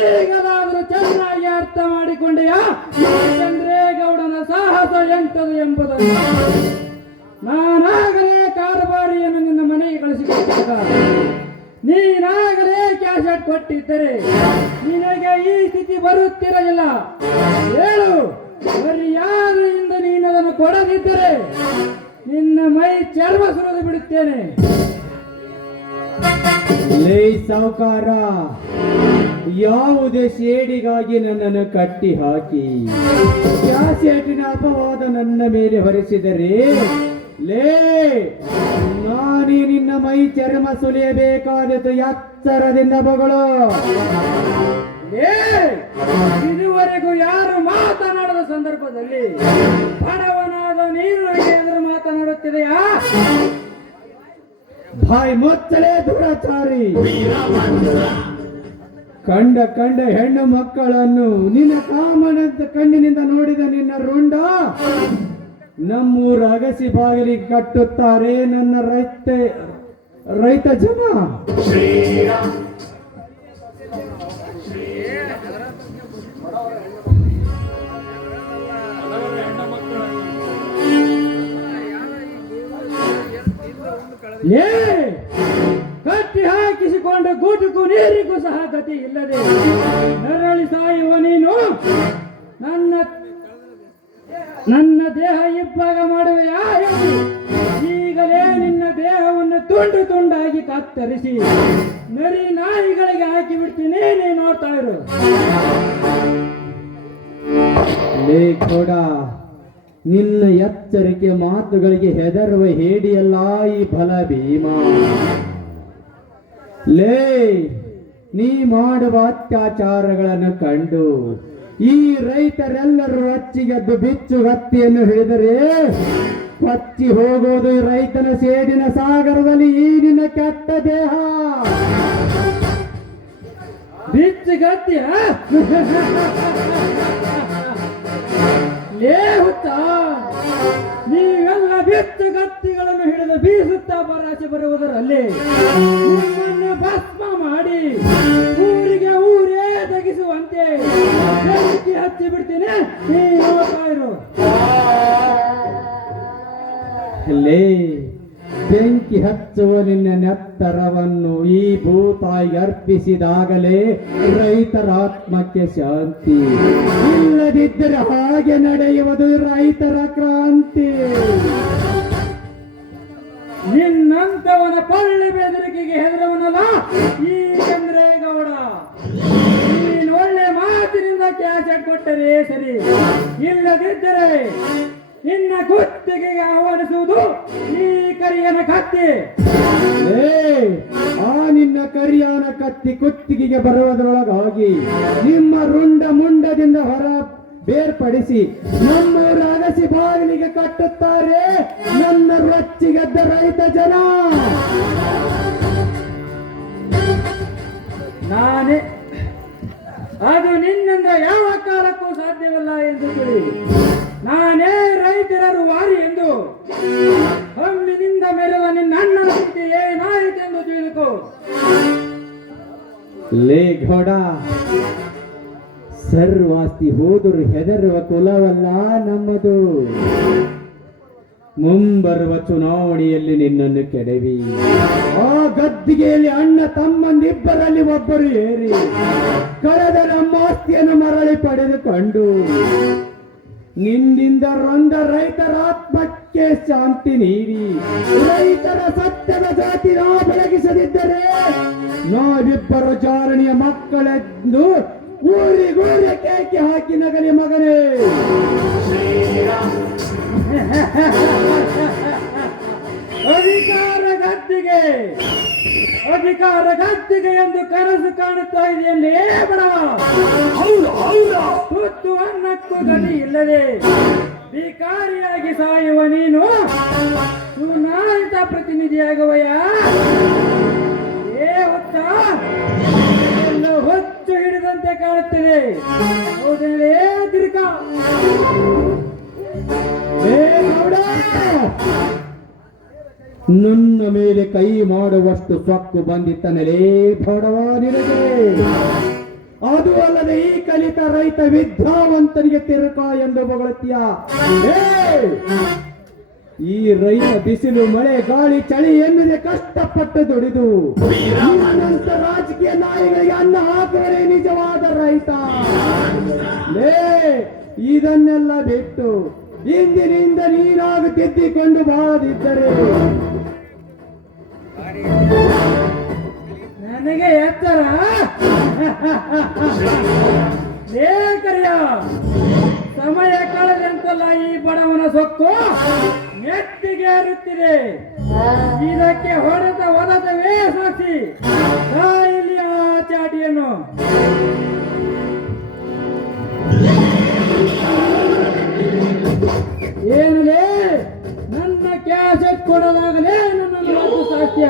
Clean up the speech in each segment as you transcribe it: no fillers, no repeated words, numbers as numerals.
ಈಗಲಾದರೂ ಚೆನ್ನಾಗಿ ಅರ್ಥ ಮಾಡಿಕೊಂಡೆಯಾ ಚಂದ್ರೇಗೌಡನ ಸಾಹಸ ಎಂತದು ಎಂಬುದನ್ನು? ನಾನಾಗಲೇ ಕಾರುಬಾರಿಯನ್ನು ನಿನ್ನ ಮನೆಗೆ ಕಳಿಸಿಕೊಟ್ಟಾಗ ನೀನಾಗಲೇ ಕ್ಯಾಸೆಟ್ ಕೊಟ್ಟಿದ್ದರೆ ನಿನಗೆ ಈ ಸ್ಥಿತಿ ಬರುತ್ತಿರಲಿಲ್ಲ. ಹೇಳು, ಮರ್ಯಾದೆಯಿಂದ ನೀನದನ್ನು ಕೊಡದಿದ್ದರೆ ನಿನ್ನ ಮೈ ಚರ್ಮ ಸುರಿದು ಬಿಡುತ್ತೇನೆ. ಲೇ ಸಾವುಕಾರ, ಯಾವುದೇ ಶೇಡಿಗಾಗಿ ನನ್ನನ್ನು ಕಟ್ಟಿ ಹಾಕಿ ಕ್ಯಾಸೆಟಿನ ಅಪವಾದ ನನ್ನ ಮೇಲೆ ಹೊರಿಸಿದರೆ ಲೇ ನಾನೇ ನಿನ್ನ ಮೈ ಚರ್ಮ ಸುಲಿಯಬೇಕಾದದ್ದು ಎಚ್ಚರದಿಂದ ಮಗಳು. ಇದುವರೆಗೂ ಯಾರು ಮಾತನಾಡದ ಸಂದರ್ಭದಲ್ಲಿ ಬಡವನಾದ ನೀನು ಎದುರು ಮಾತನಾಡುತ್ತಿದೆಯಾ? ಬಾಯಿ ಮುಚ್ಚಲೇ ದುರಾಚಾರಿ. ಕಂಡ ಹೆಣ್ಣು ಮಕ್ಕಳನ್ನು ನಿನ್ನ ಕಾಮನದ ಕಣ್ಣಿನಿಂದ ನೋಡಿದ ನಿನ್ನ ರುಂಡ ನಮ್ಮೂರ ಅಗಸಿ ಬಾಗಿಲಿಗೆ ಕಟ್ಟುತ್ತಾರೆ ನನ್ನ ರೈತ ಜನ. ಕಟ್ಟಿ ಹಾಕಿಸಿಕೊಂಡು ಗೂಟಕ್ಕೂ ನೀರಿಗೂ ಸಹ ಗತಿ ಇಲ್ಲದೆ ನರಳಿ ಸಾಯುವ ನೀನು ನನ್ನ ದೇಹ ಇಬ್ಬಾಗ ಮಾಡುವೆಯಾ? ಈಗಲೇ ನಿನ್ನ ದೇಹವನ್ನು ತುಂಡು ತುಂಡಾಗಿ ಕತ್ತರಿಸಿ ನರಿ ನಾಯಿಗಳಿಗೆ ಹಾಕಿ ಬಿಡ್ತೀನಿ, ನೀನು ನೋಡ್ತಾ ಇರು. ಲೇ ಕೂಡ ನಿನ್ನ ಎಚ್ಚರಿಕೆ ಮಾತುಗಳಿಗೆ ಹೆದರುವ ಹೇಡಿಯಲ್ಲ ಈ ಬಲ ಭೀಮ. ಲೇ ನೀ ಮಾಡುವ ಅತ್ಯಾಚಾರಗಳನ್ನು ಕಂಡು ಈ ರೈತರೆಲ್ಲರೂ ಅಚ್ಚಿಗೆದ್ದು ಬಿಚ್ಚು ಹತ್ತಿಯನ್ನು ಹಿಡಿದರೆ ಕೊಚ್ಚಿ ಹೋಗೋದು ರೈತನ ಸೇಡಿನ ಸಾಗರದಲ್ಲಿ ಈ ನಿನ್ನ ಕೆಟ್ಟ ದೇಹ. ಬಿಚ್ಚು ಗತ್ತಿಯ ಲೇ ಹುತ್ತ, ನೀವೆಲ್ಲ ಬಿಚ್ಚು ಗತ್ತಿಗಳನ್ನು ಹಿಡಿದು ಬೀಸುತ್ತಾ ಬರಾಚೆ ಬರುವುದರಲ್ಲಿ ನಿಮ್ಮನ್ನು ಭಸ್ಮ ಮಾಡಿ ಊರಿಗೆ ಊರೇ ತೆಗಿಸುವಂತೆ ಬೆಂಕಿ ಹಚ್ಚಿ ಬಿಡ್ತೀನಿ, ನೀನು ನೋಡ್ತಾ ಇರು. ಲೇ ಬೆಂಕಿ ಹಚ್ಚುವ ನಿನ್ನ ನೆತ್ತರವನ್ನು ಈ ಭೂತಾಯಿಗೆ ಅರ್ಪಿಸಿದಾಗಲೇ ರೈತರ ಆತ್ಮಕ್ಕೆ ಶಾಂತಿ. ಇಲ್ಲದಿದ್ದರೆ ಹಾಗೆ ನಡೆಯುವುದು ರೈತರ ಕ್ರಾಂತಿ. ನಿನ್ನಂತವನ ಪಳ್ಳಿ ಬೆದರಿಕೆಗೆ ಹೆದರವನಲ್ಲ ಈ ಚಂದ್ರೇಗೌಡ. ನೀನು ಒಳ್ಳೆ ಮಾತಿನಿಂದ ಕ್ಯಾಸೆಟ್ ಕೊಟ್ಟರೆ ಸರಿ, ಇಲ್ಲದಿದ್ದರೆ ನಿನ್ನ ಕುತ್ತಿಗೆಗೆ ಆಹ್ವಾನಿಸುವುದು ಈ ಕರಿಯನ ಕತ್ತಿ. ಆ ನಿನ್ನ ಕರಿಯನ ಕತ್ತಿ ಕುತ್ತಿಗೆಗೆ ಬರುವುದರೊಳಗಾಗಿ ನಿಮ್ಮ ರುಂಡ ಮುಂಡದಿಂದ ಹೊರ ಬೇರ್ಪಡಿಸಿ ನಮ್ಮೂರ ಅಗಸಿ ಬಾಗಿಲಿಗೆ ಕಟ್ಟುತ್ತಾರೆ ನನ್ನ ರೊಚ್ಚಿಗೆದ್ದ ರೈತ ಜನ. ನಾನೇ ಅದು ನಿನ್ನಿಂದ ಯಾವ ಕಾಲಕ್ಕೂ ಸಾಧ್ಯವಿಲ್ಲ ಎಂದು ತಿಳಿ. ನಾನೇ ರೈತರ ವಾರಿ ಎಂದು ಸರ್ವಾಸ್ತಿ ಹೋದರು ಹೆದರುವ ಕುಲವಲ್ಲ ನಮ್ಮದು. ಮುಂಬರುವ ಚುನಾವಣೆಯಲ್ಲಿ ನಿನ್ನನ್ನು ಕೆಡವಿ ಆ ಗದ್ದಿಗೆಯಲ್ಲಿ ಅಣ್ಣ ತಮ್ಮಂದಿಬ್ಬರಲ್ಲಿ ಒಬ್ಬರು ಏರಿ ಕಳೆದ ನಮ್ಮ ಆಸ್ತಿಯನ್ನು ಮರಳಿ ಪಡೆದುಕೊಂಡು ನಿನ್ನಿಂದ ರೊಂದ ರೈತರ ಆತ್ಮಕ್ಕೆ ಶಾಂತಿ ನೀಡಿ ರೈತರ ಸತ್ಯದ ಜಾತಿ ನಾವು ಬೆಳಗಿಸದಿದ್ದರೆ ನಾವಿಬ್ಬರು ಜಾರಣಿಯ ಮಕ್ಕಳೆಂದು ಊರಿಗೂರಿಗೆ ಕೇಕೆ ಹಾಕಿ ನಗಲಿ ಮಗನೇ. ಅಧಿಕಾರ ಗದ್ದಿಗೆ ಎಂದು ಕನಸು ಕಾಣುತ್ತಾ ಇದೆಯಲ್ಲೇ ಬಡವ. ತುತ್ತು ಅನ್ನಕ್ಕೂ ಗತಿ ಇಲ್ಲದೆ ಭಿಕಾರಿಯಾಗಿ ಸಾಯುವ ನೀನು ಚುನಾಯಿತ ಪ್ರತಿನಿಧಿಯಾಗುವಯ? ಏ ಹುಚ್ಚ, ಎಲ್ಲ ಹೊತ್ತು ಹಿಡಿದಂತೆ ಕಾಣುತ್ತದೆ. ಹೌದೇ ತಿರುಕ? ನನ್ನ ಮೇಲೆ ಕೈ ಮಾಡುವಷ್ಟು ಸೊಕ್ಕು ಬಂದಿತ್ತನಲೇ ಬಡವ ನಿನಗೆ. ಅದು ಅಲ್ಲದೆ ಈ ಕಲಿತ ರೈತ ವಿದ್ಯಾವಂತನಿಗೆ ತಿರುಕ ಎಂದು ಹೊಗಳುತ್ತೀಯ. ಈ ರೈತ ಬಿಸಿಲು ಮಳೆ ಗಾಳಿ ಚಳಿ ಎನ್ನುವುದೇ ಕಷ್ಟಪಟ್ಟು ದುಡಿದು ನಿನ್ನಂತ ರಾಜಕೀಯ ನಾಯಿಗಳಿಗೆ ಅನ್ನ ಹಾಕುವರೇ ನಿಜವಾದ ರೈತ. ಇದನ್ನೆಲ್ಲ ಬಿಟ್ಟು ಇಂದಿನಿಂದ ನೀನಾಗ ತಿದ್ದಿಕೊಂಡು ಬಾಳದಿದ್ದರೆ ನನಗೆ ಎತ್ತರ ಲೇಖರ್ಯ ಸಮಯ ಕಳೆದಂತಲ್ಲ ಈ ಬಡವನ ಸೊಕ್ಕು ನೆತ್ತಿಗೆ ಏರುತ್ತಿದೆ. ಇದಕ್ಕೆ ಹೊಡೆದ ಹೊಡೆದವೇ ಸಾಕ್ಷಿ. ಇಲ್ಲಿ ಆ ಚಾಟಿಯನ್ನು ಏನಲೇ ನನ್ನ ಕ್ಯಾಸೆಟ್ ಕೊಡೋದಾಗಲೇ ನನ್ನನ್ನು ಮಾತು ಸಾಕ್ಷ್ಯ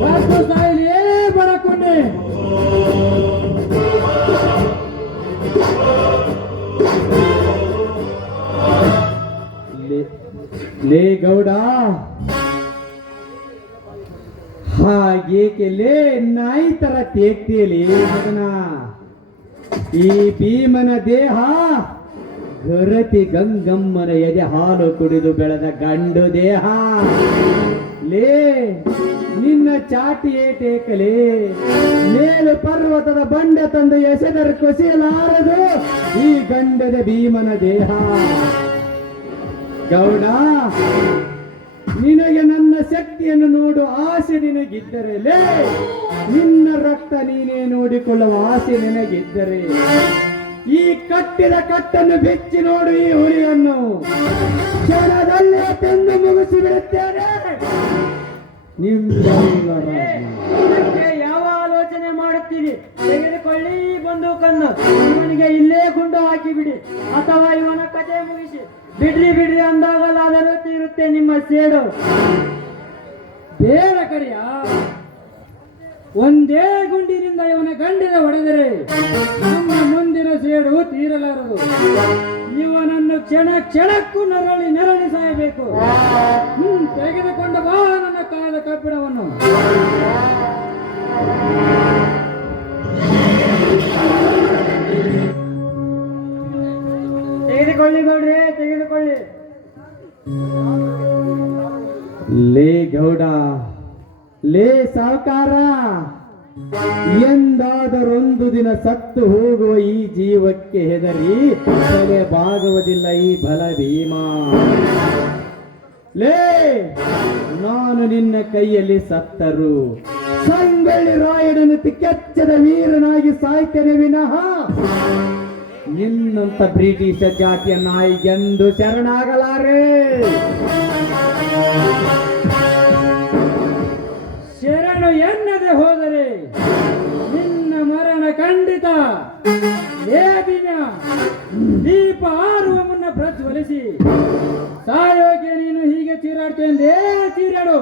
ಮಾತು ಸಾಯಲಿಯೇ ಬರಕೊಂಡೆ. ಲೇ ಗೌಡ, ಹಾಗೇಕೆ ಲೇ ನಾಯಿ ತರ ತೇಗ್ತಿಯಲಿ ಮಗನ? ಈ ಭೀಮನ ದೇಹ ಗರತಿ ಗಂಗಮ್ಮನ ಎದೆ ಹಾಲು ಕುಡಿದು ಬೆಳೆದ ಗಂಡು ದೇಹ. ಲೇ ನಿನ್ನ ಚಾಟಿ ಏಟೇಕಲೇ ಮೇಲು ಪರ್ವತದ ಬಂಡೆ ತಂದು ಎಸೆದರೆ ಕೊಸಿಯಲಾರದು ಈ ಗಂಡದ ಭೀಮನ ದೇಹ. ಗೌಡ, ನಿನಗೆ ನನ್ನ ಶಕ್ತಿಯನ್ನು ನೋಡು ಆಸೆ ನಿನಗಿದ್ದರೆ, ಲೇ ನಿನ್ನ ರಕ್ತ ನೀನೇ ನೋಡಿಕೊಳ್ಳುವ ಆಸೆ ನಿನಗಿದ್ದರೆ ಈ ಕಟ್ಟಿದ ಕಟ್ಟನ್ನು ಬೆಚ್ಚಿ ನೋಡು. ಈ ಹುಲಿಯನ್ನು ಕ್ಷಣದಲ್ಲೇ ತಂದು ಮುಗಿಸಿ ಬಿಡುತ್ತೇನೆ. ಇದಕ್ಕೆ ಯಾವ ಆಲೋಚನೆ ಮಾಡುತ್ತೀರಿ? ತೆಗೆದುಕೊಳ್ಳಿ ಈ ಬಂದೂಕನ್ನು, ಇವನಿಗೆ ಇಲ್ಲೇ ಗುಂಡು ಹಾಕಿ ಬಿಡಿ, ಅಥವಾ ಇವನ ಕಥೆ ಮುಗಿಸಿ ಬಿಡ್ರಿ ಬಿಡ್ರಿ ಅಂದಾಗಲಾದರೂ ತೀರುತ್ತೆ ನಿಮ್ಮ ಸೇಡು. ಬೇರೆ ಕಡೆಯ ಒಂದೇ ಗುಂಡಿನಿಂದ ಇವನ ಗಂಡಿನ ಹೊಡೆದರೆ ನಮ್ಮ ಮುಂದಿನ ಸೇಡು ತೀರಲಾರದು. ಇವನನ್ನು ಕ್ಷಣ ಕ್ಷಣಕ್ಕೂ ನರಳಿ ಸಾಯಬೇಕು. ತೆಗೆದುಕೊಂಡು ಬಾ ನನ್ನ ಕಾಲದ ಕಬ್ಬಿಣವನ್ನು. ತೆಗೆದುಕೊಳ್ಳಿ ಗೌಡ್ರೆ, ತೆಗೆದುಕೊಳ್ಳಿ. ಲೇ ಗೌಡ, ಲೇ ಸಾವುಕಾರ, ಎಂದಾದರೊಂದು ದಿನ ಸತ್ತು ಹೋಗುವ ಈ ಜೀವಕ್ಕೆ ಹೆದರಿ ತಲೆ ಬಾಗುವುದಿಲ್ಲ ಈ ಬಲ ಭೀಮ. ಲೇ ನಾನು ನಿನ್ನ ಕೈಯಲ್ಲಿ ಸತ್ತರು ಸಂಗೊಳ್ಳಿ ರಾಯಣ್ಣನ ಕೆಚ್ಚದ ವೀರನಾಗಿ ಸಾಯ್ತೇನೆ ವಿನಃ ನಿನ್ನಂತ ಬ್ರಿಟಿಷ ಜಾತಿಯ ನಾಯಿಗೆಂದು ಶರಣಾಗಲಾರೆ. ಶರಣು ಎನ್ನದೆ ಹೋದರೆ ನಿನ್ನ ಮರಣ ಖಂಡಿತ. ದೀಪ ಆರುವ ಮುನ್ನ ಪ್ರಜ್ವಲಿಸಿ ಸಾಯೋಕೆ ನೀನು ಹೀಗೆ ಚೀರಾಡ್ತೇಂದೇ ಚೀರಾಡು.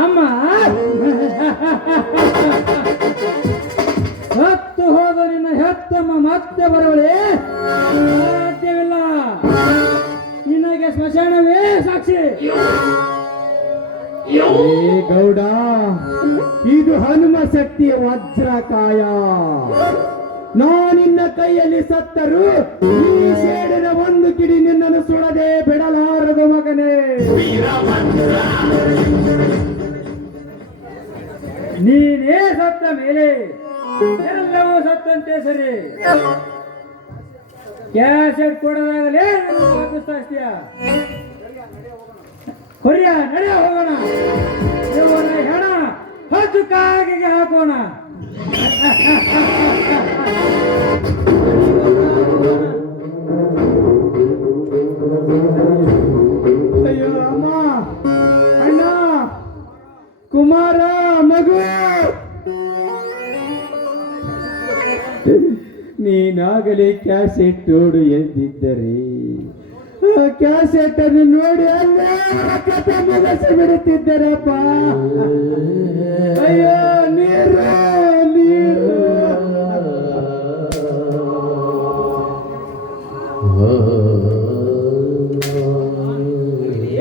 ಅಮ್ಮ ಸತ್ತು ಹೋದ ನಿನ್ನ ಹೆತ್ತಮ್ಮ ಮತ್ತೆ ಬರುವಳೆ? ಸಾಧ್ಯವಿಲ್ಲ. ನಿನಗೆ ಸ್ಮಶಾನವೇ ಸಾಕ್ಷಿ. ಏ ಗೌಡ, ಇದು ಹನುಮ ಶಕ್ತಿಯ ವಜ್ರಕಾಯ. ನಾನಿನ್ನ ಕೈಯಲ್ಲಿ ಸತ್ತರೂ ಈ ಶೇಡಿನ ಒಂದು ಕಿಡಿ ನಿನ್ನನ್ನು ಸುಡದೆ ಬಿಡಲಾರದು ಮಗನೇ. ನೀನೇ ಸತ್ತ ಮೇಲೆ ಎಲ್ಲವೂ ಸತ್ತಂತೆ ಸರಿ. ಕ್ಯಾಸೆಟ್ ಕೊಡೋದಾಗಲೇ ವಾಪಸ್ತಾಸ್ತೀಯ. ಕೊರಿಯ ನಡೆಯ ಹೋಗೋಣ. ಇವನ ಹೆಣ ಹತ್ತು ಕಾಗಿಗೆ ಹಾಕೋಣ. ಅಯ್ಯೋ ಅಮ್ಮ, ಅಣ್ಣ, ಕುಮಾರ, ಮಗು, ನೀನಾಗಲೇ ಕ್ಯಾಸೆಟ್ ನೋಡು ಎಂದಿದ್ದರೆ ಆ ಕ್ಯಾಸೆಟ್ ಅನ್ನು ನೋಡಿ ಅಲ್ಲೇ ಕಥೆ ಮುಗಿಸಿ ಬಿಡುತ್ತಿದ್ದರಪ್ಪ. ಅಯ್ಯೋ ನೀರು ನೀರು.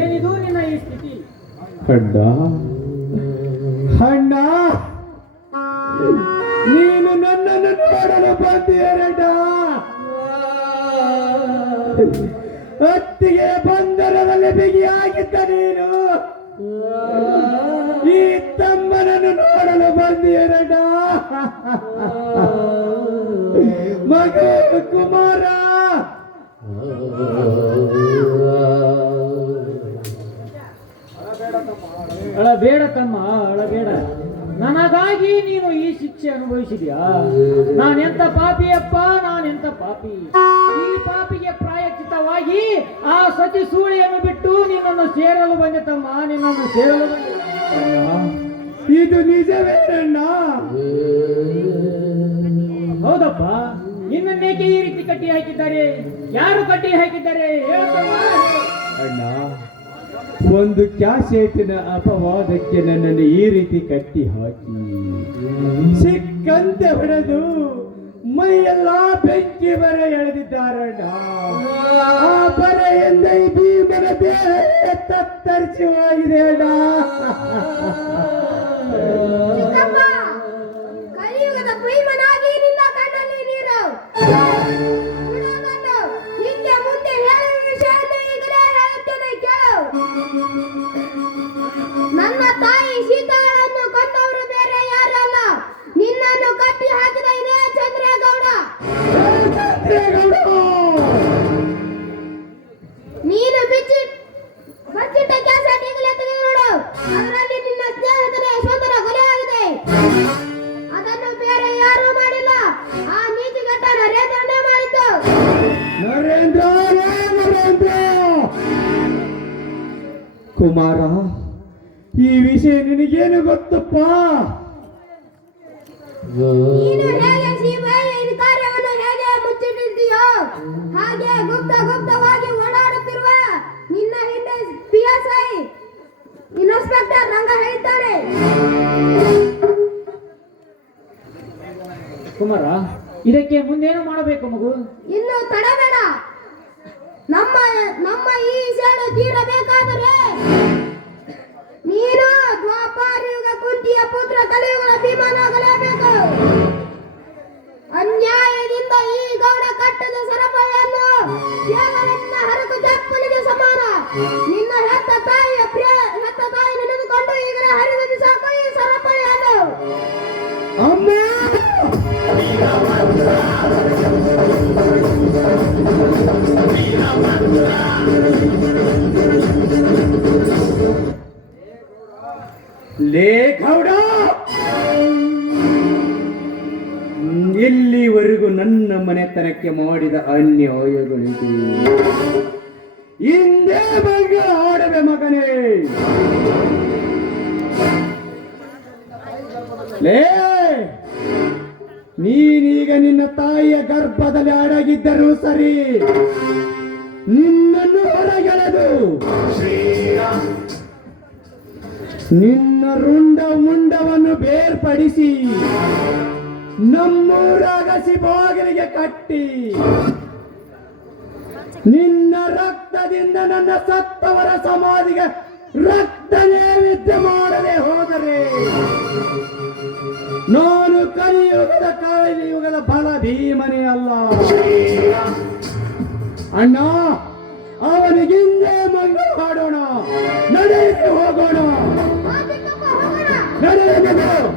ಏನಿದು ನಿನ್ನ ಈ ಸ್ಥಿತಿ? ಅಣ್ಣ, ಅಣ್ಣ, ನೀನು ನನ್ನನ್ನು ನೋಡಲು ಬಂದಿರಣ್ಣ. ಅತ್ತಿಗೆ ಬಂದರದಲ್ಲಿ ಬಿಗಿಯಾಗಿದ್ದ ನೀನು ಈ ತಮ್ಮನನ್ನು ನೋಡಲು ಬಂದಿರಣ್ಣ. ಮಗು ಕುಮಾರ, ಅಳಬೇಡ ತಮ್ಮ, ಅಳಬೇಡ. ನನಗಾಗಿ ನೀನು ಈ ಶಿಕ್ಷೆ ಅನುಭವಿಸಿದ್ಯಾ? ನಾನೆಂತ ಪಾಪಿಯಪ್ಪ, ನಾನೆಂತ ಪಾಪಿ. ಈ ಪಾಪಿಗೆ ಪ್ರಾಯಶ್ಚಿತ್ತವಾಗಿ ಆ ಸತಿ ಸೂಳೆಯನ್ನು ಬಿಟ್ಟು ನಿನ್ನನ್ನು ಸೇರಲು ಬಂದೆ ತಮ್ಮ, ನಿನ್ನನ್ನು ಸೇರಲು ಬಂದೆ. ಇದು ನಿಜವೇನಣ್ಣ? ಹೌದಪ್ಪ. ನಿನ್ನನ್ನೇಕೆ ಈ ರೀತಿ ಕಟ್ಟಿ ಹಾಕಿದ್ದಾರೆ? ಯಾರು ಕಟ್ಟಿ ಹಾಕಿದ್ದಾರೆ ಹೇಳತ್ತಮ್ಮ. ಅಣ್ಣ, ಒಂದು ಕ್ಯಾಸೆಟಿನ ಅಪವಾದಕ್ಕೆ ನನ್ನನ್ನು ಈ ರೀತಿ ಕಟ್ಟಿ ಹಾಕಿ ಸಿಕ್ಕಂತೆ ಹೊಡೆದು ಮೈಯೆಲ್ಲ ಬೆಂಕಿ ಬರೆ ಎಳೆದಿದ್ದಾರಣ್ಣ. ಆ ಬರೆಯಿಂದ ಈ ಭೀಮನ ದೇಹ ತತ್ತರಿಸಿ ಹೋಗಿದೆ ಅಣ್ಣ. ಚಿಕ್ಕಪ್ಪ, ಕಲಿಯುಗದ ಭೀಮನಾಗಿ ನಿನ್ನ ಕಣ್ಣಲ್ಲಿ ನೀರು. ಬಿಡೋದನ್ನು ಹಿಂದೆ ಮುಂದೆ ಹೇಳುವ ವಿಷಯವನ್ನು ಈಗಲೇ ಹೇಳುತ್ತೇನೆ ಕೇಳು. ನನ್ನ ತಾಯಿ ಸೀತಾಳನ್ನು ಕೊಂದವರು ಬೇರೆ ಯಾರಲ್ಲ, ನಿನ್ನನ್ನು ಕಟ್ಟಿ ಹಾಕಿದ ಇದೇ ಚಂದ್ರೇಗೌಡ. ನೀನು ಬಚ್ಚಿಟ್ಟ ಕ್ಯಾಸೆಟ್ ಈಗಲೇ ತೆಗೆದು ನೋಡು. ಅದರಲ್ಲಿ ನಿನ್ನ ಸ್ನೇಹಿತನ ಯಶವಂತನ ಕೊಲೆಯಾಗಿದೆ. ಅದನ್ನು ಬೇರೆ ಯಾರೂ ಮಾಡಿಲ್ಲ, ಆ ನೀತಿಗಟ್ಟ ನರೇಂದ್ರನೇ ಮಾಡಿದ್ದು. ನರೇಂದ್ರ, ನರೇಂದ್ರ ಕುಮಾರ, ಈ ವಿಷಯ ನಿನಗೇನು ಗೊತ್ತಪ್ಪ? ನೀನು ಹೇಗೆ ಸಿಬಿಐ ಅಧಿಕಾರಿಯನ್ನು ಹೇಗೆ ಮುಚ್ಚಿಟ್ಟಿದ್ದೀಯೋ ಹಾಗೆ ಗುಪ್ತವಾಗಿ ಓಡಾಡುತ್ತಿರುವ ನಿನ್ನ ಹಿಂದೆ PSI ಇನ್ಸ್ಪೆಕ್ಟರ್ ರಂಗ ಹೇಳಿದ್ದಾರೆ. ಕುಮಾರ, ಇದಕ್ಕೆ ಮುಂದೇನು ಮಾಡಬೇಕು ಮಗು? ಇನ್ನು ತಡಬೇಡ. ನಮ್ಮ ಈ ಸೇಡು ತೀರಬೇಕಾದರೆ ನೀನು ದ್ವಾಪಾರಯುಗ ಕುಂತಿಯ ಪುತ್ರ ಕಲಿಯುಗದ ಭೀಮನಾಗಲೇಬೇಕು. ಅನ್ಯಾಯದಿಂದ ಈ ಗೌಡ ಕಟ್ಟದ ಸರಪಳಿಯನ್ನು ಕೇವಲ ನಿನ್ನ ಹರಕು ಚಪ್ಪಲಿಗೆ ಸಮಾನ. ನಿನ್ನ ಹೆತ್ತ ತಾಯಿ ನೆನೆದುಕೊಂಡು ಈಗಲೇ ಹರಿದು ಸಾಕು ಈ ಸರಪಳಿಯನ್ನು. ಅಮ್ಮ, ಲೇ ಗೌಡ, ಇಲ್ಲಿವರೆಗೂ ನನ್ನ ಮನೆತನಕ್ಕೆ ಮಾಡಿದ ಅನ್ಯಾಯಗಳಿಗೆ ಹಿಂದೆ ಬಗ್ಗೆ ಆಡವೆ ಮಗನೇ. ಲೇ, ನೀನೀಗ ನಿನ್ನ ತಾಯಿಯ ಗರ್ಭದಲ್ಲಿ ಅಡಗಿದ್ದರೂ ಸರಿ, ನಿನ್ನನ್ನು ಹೊರಗೆಳೆದು ನಿನ್ನ ರುಂಡ ಮುಂಡವನ್ನು ಬೇರ್ಪಡಿಸಿ ನಮ್ಮೂರ ಅಗಸಿ ಬಾಗಿಲಿಗೆ ಕಟ್ಟಿ ನಿನ್ನ ರಕ್ತದಿಂದ ನನ್ನ ಸತ್ತವರ ಸಮಾಧಿಗೆ ರಕ್ತ ನೈವೇದ್ಯ ಮಾಡದೆ ಹೋದರೆ ನಾನು ಕಲಿಯುಗದ ಕಾಲಿಯುಗದ ಬಲ ಭೀಮನೇ ಅಲ್ಲ. ಅಣ್ಣ, ಅವನಿಗಿಂದೇ ಮಂಗಳ ಹಾಡೋಣ, ನಡೆಯಕ್ಕೆ ಹೋಗೋಣ. ನಡೆಯಬೇಕು.